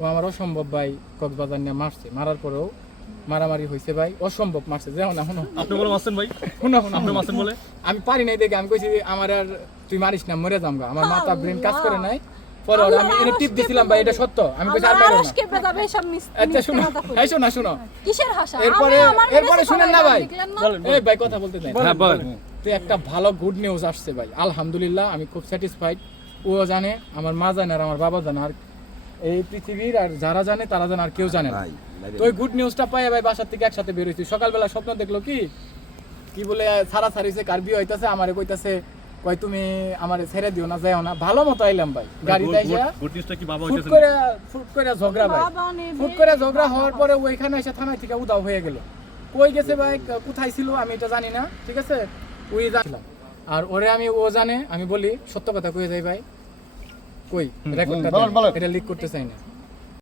ও আমার অসম্ভব ভাই কক্সবাজার নিয়ে মারছে। মারার পরেও মারামারি হয়েছে ভাই অসম্ভব মারছে। যাও না শুনো আপনি বলে মারছেন ভাই? শুনো শুনো আপনি মারছেন বলে? আমি পারি নাই দেখে আমি কইছি যে আমার আর তুই মারিস না মরে যামগা আমার মাথা ব্রেন কাজ করে নাই। পরে ওরা আমি এনে টিপ দিছিলাম ভাই এটা সত্য। আমি কইছি আর মারো না। আচ্ছা শুনো। এই শোনো শোনো। কিসের হাসা এরপরে এরপরে শুনেন না ভাই। এই ভাই কথা বলতে দেন। হ্যাঁ বলেন। তো একটা ভালো গুড নিউজ আসছে ভাই। আলহামদুলিল্লাহ আমি খুব স্যাটিসফাইড ও জানে আমার মা জানে আর আমার বাবা জানে। আর এই পৃথিবীর আর যারা জানে তারা জানে আর কেউ জানে না। তো ওই গুড নিউজটা পাই ভাই বাসার থেকে একসাথে বের হইছি। সকালবেলা স্বপ্ন দেখল কি? কি বলে সারা সারিছে কার বিয়ে হইতাছে? আমারে কইতাছে কই তুমি আমারে ছেড়ে দিও না যাও না। ভালো মতো আইলাম ভাই গাড়িতে আইসা গুড নিউজটা কি বাবা ফুট করে ফুট করে ঝগড়া ভাই। ফুট করে ঝগড়া হওয়ার পরে ওইখানে এসে থানা থেকে উদাও হয়ে গেল। কই গেছে ভাই কোথায় ছিল আমি এটা জানি না ঠিক আছে? ওই জানলাম আর ওরে আমি ও জানে আমি বলি সত্য কথা কই যাই ভাই কই? রেকর্ডটা। এটা লিক করতে চাই না।